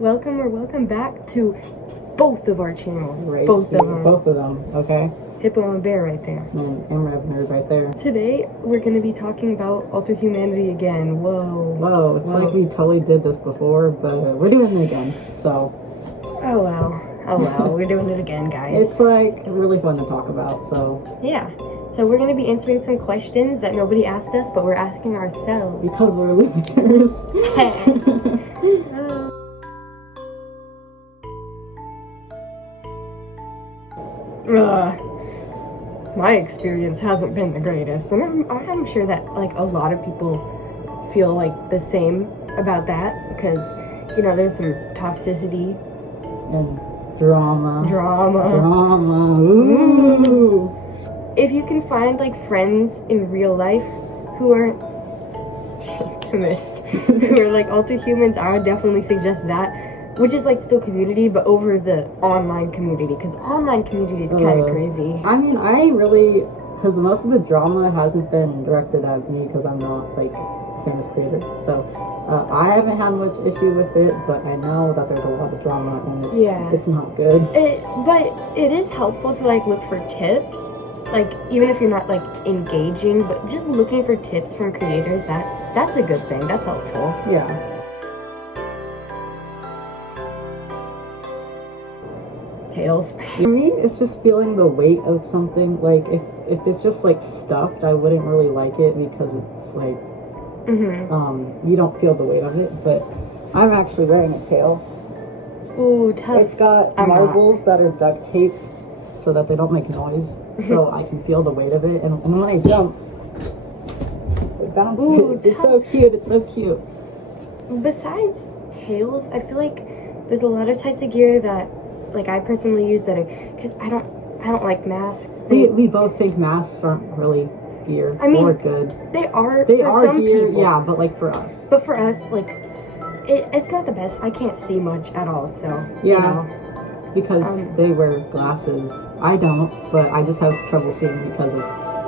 welcome back to both of our channels. Right both here, of them. both of them, okay? Hippo and Bear right there. And Rev Nerd right there. Today, we're going to be talking about Alterhumanity again. Whoa, it's like we totally did this before, but we're doing it again, so. Oh well, we're doing it again, guys. It's like really fun to talk about, so. Yeah, so we're going to be answering some questions that nobody asked us, but we're asking ourselves. Because we're losers. My experience hasn't been the greatest, and I'm sure that like a lot of people feel like the same about that, because you know there's some toxicity and drama. Ooh. If you can find like friends in real life who are who are like Alterhumans, I would definitely suggest that. Which is like still community, but over the online community, because online community is kind of crazy. I mean, because most of the drama hasn't been directed at me, because I'm not like a famous creator. So I haven't had much issue with it, but I know that there's a lot of drama and it's not good. But it is helpful to like look for tips, like even if you're not like engaging, but just looking for tips from creators. That's a good thing. That's helpful. Yeah. Tails. For me, it's just feeling the weight of something. Like if it's just like stuffed, I wouldn't really like it, because it's like you don't feel the weight of it. But I'm actually wearing a tail. Ooh, tough. It's got marbles that are duct taped so that they don't make noise, so I can feel the weight of it. And when I jump, it bounces. Ooh, it's so cute. It's so cute. Besides tails, I feel like there's a lot of types of gear that like I personally use that are, because I don't like masks. We both think masks aren't really gear or good. They are some gear, people. yeah, but like for us. But for us, like it's not the best. I can't see much at all, so yeah, you know. because they wear glasses. I don't, but I just have trouble seeing because of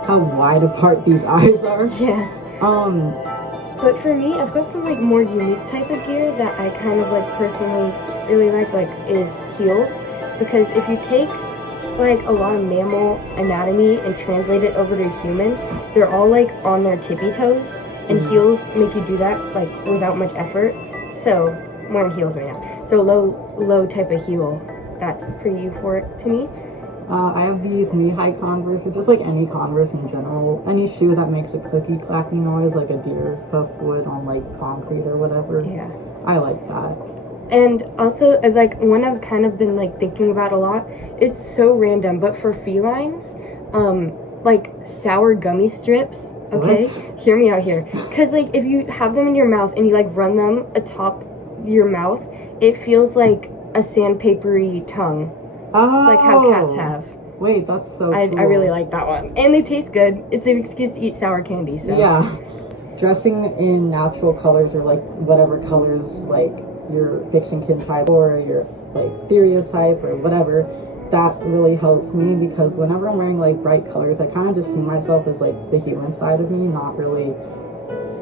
how wide apart these eyes are. Yeah. But for me, I've got some like more unique type of gear that I kind of like personally really like is heels, because if you take like a lot of mammal anatomy and translate it over to human, they're all like on their tippy toes, and heels make you do that like without much effort. So I'm wearing heels right now. So low type of heel, that's pretty euphoric to me. I have these knee-high Converse, or just like any Converse in general. Any shoe that makes a clicky-clacky noise, like a deer hoof would on like concrete or whatever. Yeah. I like that. And also, like one I've kind of been like thinking about a lot, it's so random, but for felines, like sour gummy strips. Okay, hear me out here. Because like if you have them in your mouth and you like run them atop your mouth, it feels like a sandpapery tongue. Oh, like how cats have. Wait, that's so cool. I really like that one. And they taste good. It's an excuse to eat sour candy, so. Yeah. Dressing in natural colors, or like whatever colors like your fiction kin type or your like stereotype or whatever, that really helps me, because whenever I'm wearing like bright colors, I kind of just see myself as like the human side of me, not really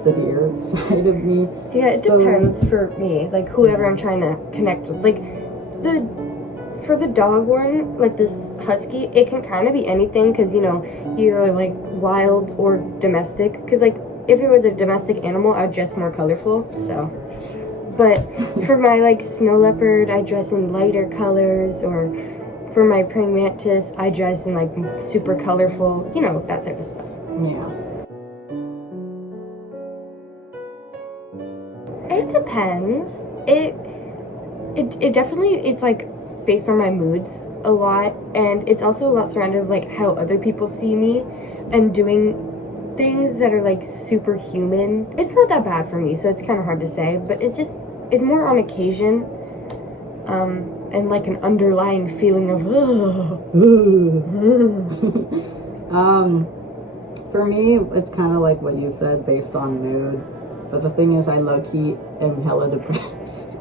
the deer side of me. Yeah, it depends for me, like whoever I'm trying to connect with. Like for the dog one, like this husky, it can kind of be anything, because you know you're like wild or domestic, because like if it was a domestic animal I'd dress more colorful, so. But for my like snow leopard, I dress in lighter colors, or for my praying mantis I dress in like super colorful, you know, that type of stuff. Yeah. It depends. It definitely, it's like based on my moods a lot, and it's also a lot surrounded with like how other people see me and doing things that are like superhuman. It's not that bad for me, so it's kind of hard to say, but it's more on occasion, and like an underlying feeling of for me it's kind of like what you said, based on mood, but the thing is I low-key am hella depressed,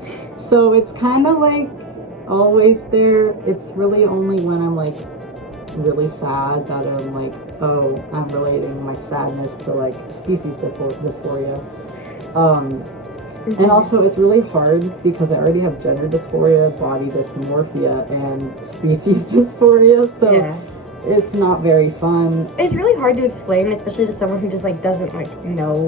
so it's kind of like always there. It's really only when I'm like really sad that I'm like, oh, I'm relating my sadness to like species dysphoria. And also, it's really hard because I already have gender dysphoria, body dysmorphia, and species dysphoria, so it's not very fun. It's really hard to explain, especially to someone who just like doesn't like know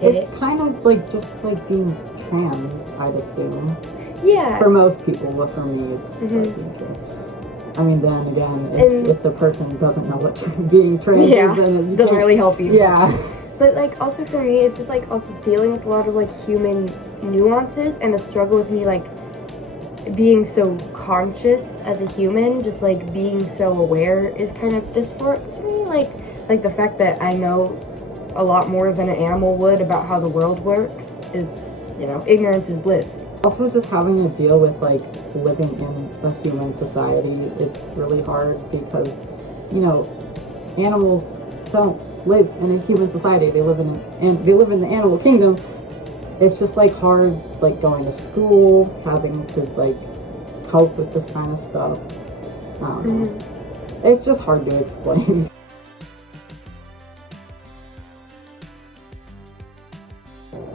it. It's kind of like just like being trans, I'd assume. Yeah. For most people, but for me, it's like being trans. I mean, then again, if the person doesn't know what being trans is, then it doesn't really help you. Yeah. But like also for me, it's just like also dealing with a lot of like human nuances and the struggle with me like being so conscious as a human, just like being so aware is kind of dysphoric to me. Like the fact that I know a lot more than an animal would about how the world works is, you know, ignorance is bliss. Also, just having to deal with like living in a human society, it's really hard because, you know, animals don't live in a human society. They live in the animal kingdom. It's just like hard, like going to school, having to like cope with this kind of stuff. I don't know. It's just hard to explain.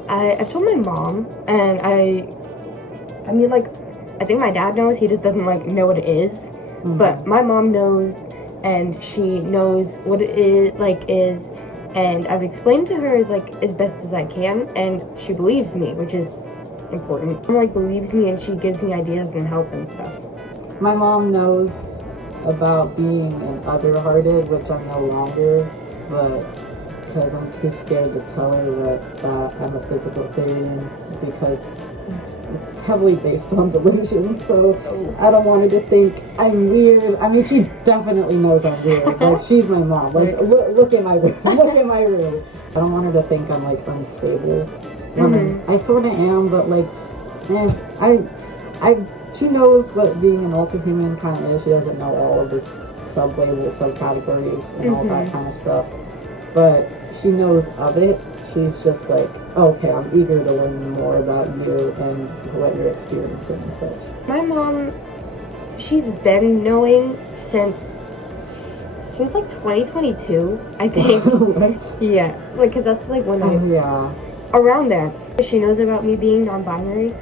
I've told my mom, and I mean, like, I think my dad knows, he just doesn't, like, know what it is, but my mom knows, and she knows what it is, and I've explained to her as best as I can, and she believes me, which is important. She, like, believes me, and she gives me ideas and help and stuff. My mom knows about being an other-hearted, which I'm no longer, but because I'm too scared to tell her that I'm a physical thing, because it's heavily based on delusion, so I don't want her to think I'm weird. I mean, she definitely knows I'm weird. Like, she's my mom. Like, look at my room. Look at my room. I don't want her to think I'm, like, unstable. I sort of am, but, like, she knows what being an Alterhuman kind of is. She doesn't know all of this sub-labels, subcategories, and all that kind of stuff. But she knows of it. She's just like, okay, I'm eager to learn more about you and what you're experiencing and such. My mom, she's been knowing since like 2022, I think. What? Yeah, like, cause that's like when around there. She knows about me being non-binary,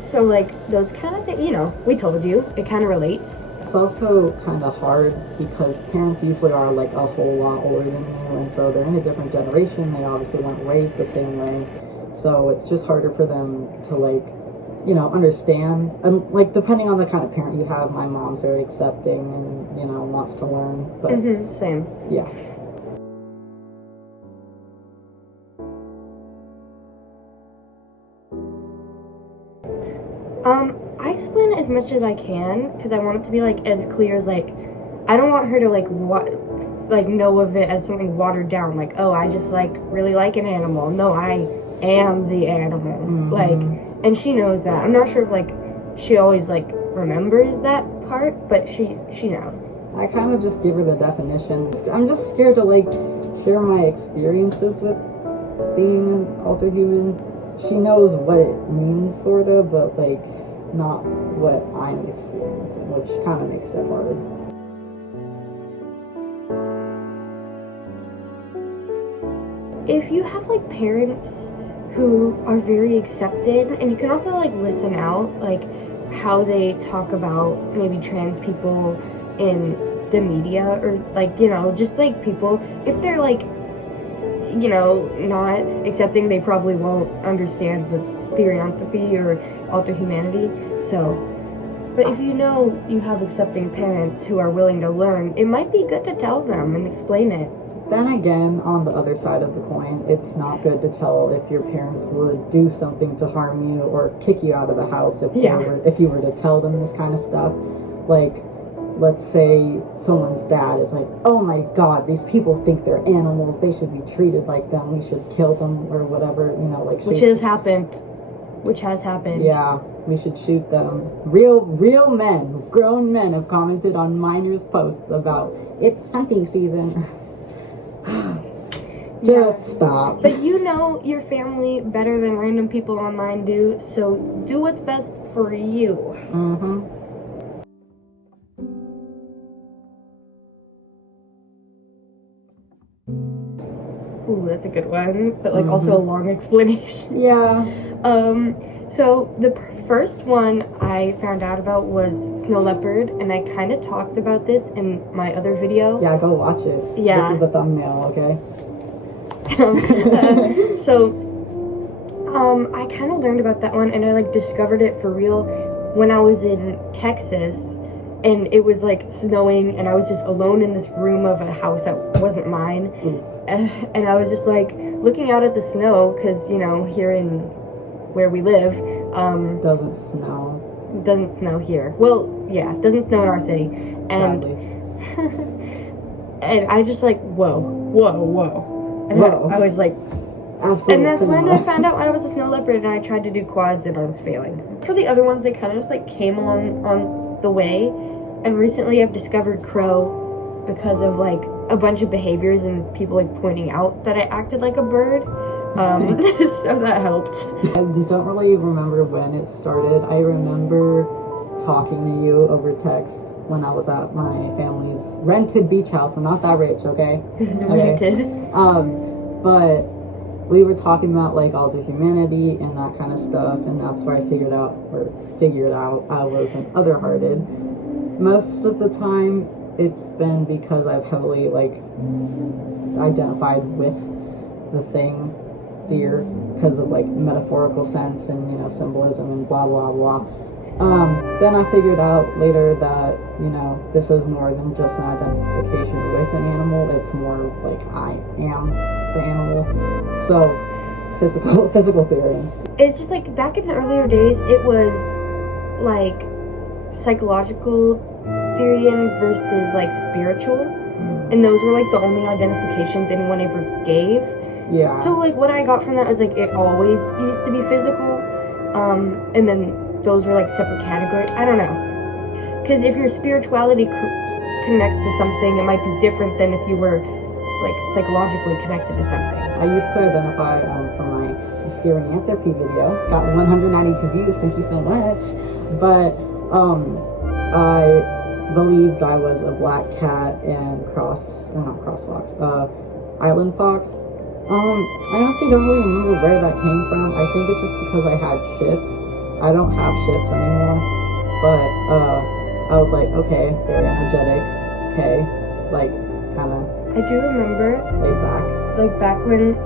so like those kind of things, you know, we told you, it kind of relates. It's also kind of hard because parents usually are like a whole lot older than you, and so they're in a different generation. They obviously weren't raised the same way, so it's just harder for them to, like, you know, understand. And like, depending on the kind of parent you have, my mom's very accepting and, you know, wants to learn. But same. Yeah. I explain it as much as I can because I want it to be like as clear as, like, I don't want her to like know of it as something watered down, like, oh, I just like really like an animal. No, I am the animal. Like, and she knows that. I'm not sure if like she always like remembers that part, but she knows. I kind of just give her the definition. I'm just scared to like share my experiences with being an Alterhuman. She knows what it means, sort of, but like not what I'm experiencing, which kind of makes it hard. If you have like parents who are very accepted, and you can also like listen out like how they talk about maybe trans people in the media, or like, you know, just like people, if they're like, you know, not accepting, they probably won't understand the 𝚑𝚘𝚍𝚢𝚑𝚘 or Alterhumanity. So, but if you know you have accepting parents who are willing to learn, it might be good to tell them and explain it. Then again, on the other side of the coin, it's not good to tell if your parents would do something to harm you or kick you out of the house if you were to tell them this kind of stuff. Like, let's say someone's dad is like, oh my god, these people think they're animals, they should be treated like them, we should kill them, or whatever, you know, like, which has happened. Yeah, we should shoot them. Real men, grown men, have commented on minors' posts about it's hunting season. Just stop. But you know your family better than random people online do, so do what's best for you. Ooh, that's a good one, but like also a long explanation. Yeah. So the first one I found out about was snow leopard, and I kind of talked about this in my other video. Yeah, go watch it. Yeah. This is the thumbnail, okay? I kind of learned about that one, and I like discovered it for real when I was in Texas, and it was like snowing, and I was just alone in this room of a house that wasn't mine, and I was just like looking out at the snow, because you know, here in where we live, doesn't snow here. Well, yeah, it doesn't snow in our city, and and I just like whoa, and I was like. Absolutely. And that's when I found out I was a snow leopard, and I tried to do quads and I was failing. For the other ones, they kind of just like came along on the way, and recently I've discovered crow because of like a bunch of behaviors and people like pointing out that I acted like a bird. So that helped. I don't really remember when it started. I remember talking to you over text when I was at my family's rented beach house. We're not that rich, okay? Rented. But we were talking about like Alterhumanity and that kind of stuff, and that's where I figured out I was an other-hearted. Most of the time, it's been because I've heavily like identified with the thing, deer, because of like metaphorical sense and, you know, symbolism and blah blah blah. Then I figured out later that, you know, this is more than just an identification with an animal. It's more like I am the animal. So physical theory. It's just like back in the earlier days, it was like psychological theory versus like spiritual, and those were like the only identifications anyone ever gave. Yeah. So like what I got from that was like it always used to be physical, and then those were like separate categories. I don't know, because if your spirituality connects to something, it might be different than if you were like psychologically connected to something. I used to identify from my hearing and therapy video. Got 192 views. Thank you so much. But I believed I was a black cat and island fox. I honestly don't really remember where that came from. I think it's just because I had shifts. I don't have shifts anymore, but I was like, okay, very energetic, okay, like kind of. I do remember laid back. Like back when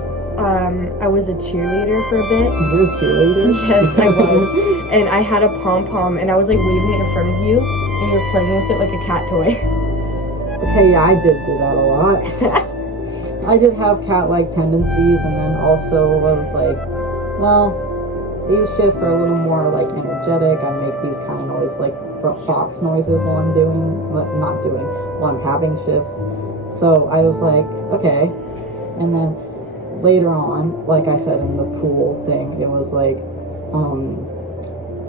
I was a cheerleader for a bit. You were a cheerleader? Yes, I was. And I had a pom-pom, and I was like waving it in front of you, and you were playing with it like a cat toy. Okay, yeah, I did do that a lot. I did have cat-like tendencies, and then also I was like, well, these shifts are a little more like energetic. I make these kind of noise, like fox noises while I'm having shifts. So I was like, okay. And then later on, like I said in the pool thing, it was like,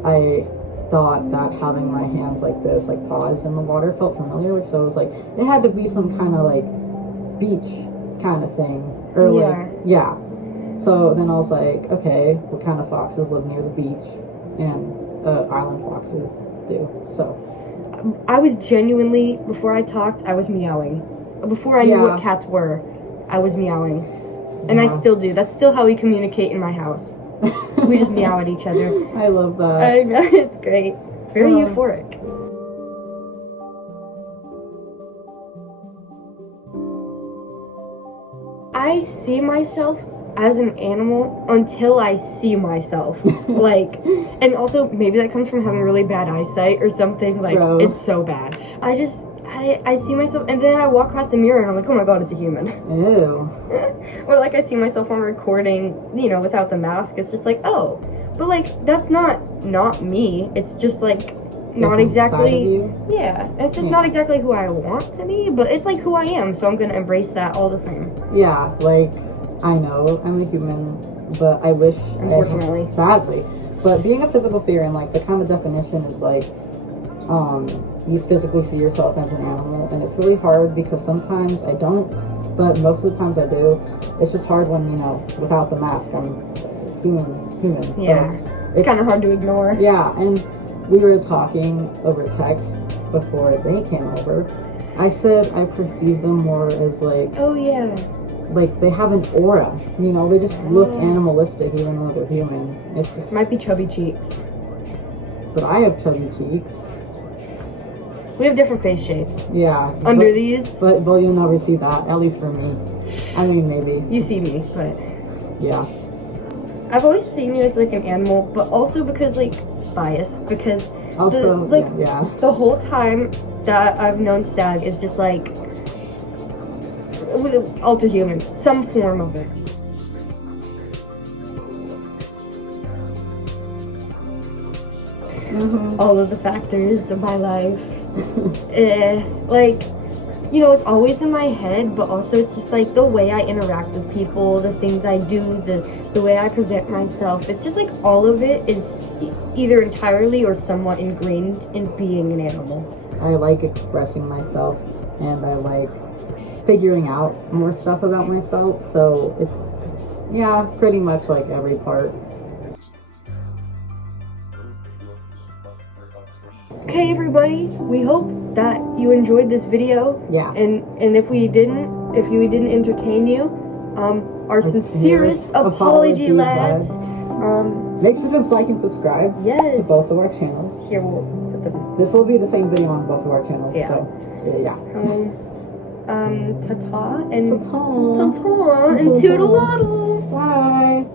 I thought that having my hands like this, like paws in the water, felt familiar. So it was like, it had to be some kind of like beach kind of thing. Or like, yeah. So then I was like, okay, what kind of foxes live near the beach? And island foxes do. So I was genuinely, before I talked, I was meowing. Before I knew what cats were, I was meowing. And I still do. That's still how we communicate in my house. We just meow at each other. I love that. I know, it's great. Very euphoric. I see myself as an animal until I see myself. Like, and also maybe that comes from having really bad eyesight or something. Like, it's so bad. I see myself, and then I walk past the mirror and I'm like, oh my god, it's a human. Ew. Or like I see myself on recording, you know, without the mask. It's just like, oh, but like that's not me. It's just like not exactly. Yeah, it's just not exactly who I want to be, but it's like who I am. So I'm gonna embrace that all the same. Yeah, like I know I'm a human, but I wish. Unfortunately, sadly, but being a physical theory and like the kind of definition is like, you physically see yourself as an animal, and it's really hard because sometimes I don't, but most of the times I do. It's just hard when, you know, without the mask, I'm human. Yeah, so it's kind of hard to ignore. Yeah, and we were talking over text before they came over. I said I perceive them more as like, oh yeah, like they have an aura, you know, they just look animalistic even though they're human. It's just Might be chubby cheeks. But I have chubby cheeks. We have different face shapes. Yeah. Under these. But you'll never see that, at least for me. I mean, maybe. You see me, but Yeah. I've always seen you as like an animal, but also because like biased, because Also, yeah. the whole time that I've known Stag is just like Alterhuman, some form of it. All of the factors of my life. Like, you know, it's always in my head, but also it's just like the way I interact with people, the things I do, the way I present myself. It's just like all of it is either entirely or somewhat ingrained in being an animal. I like expressing myself, and I like figuring out more stuff about myself, so it's, yeah, pretty much like every part. Okay, everybody, we hope that you enjoyed this video. Yeah. And if we didn't entertain you, our sincerest apology, lads. Make sure to like and subscribe Yes. to both of our channels. Here, we'll put them. This will be the same video on both of our channels. Yeah. So, yeah. Ta-ta and Ta-ta. ta-ta and toodle-oddle. Bye.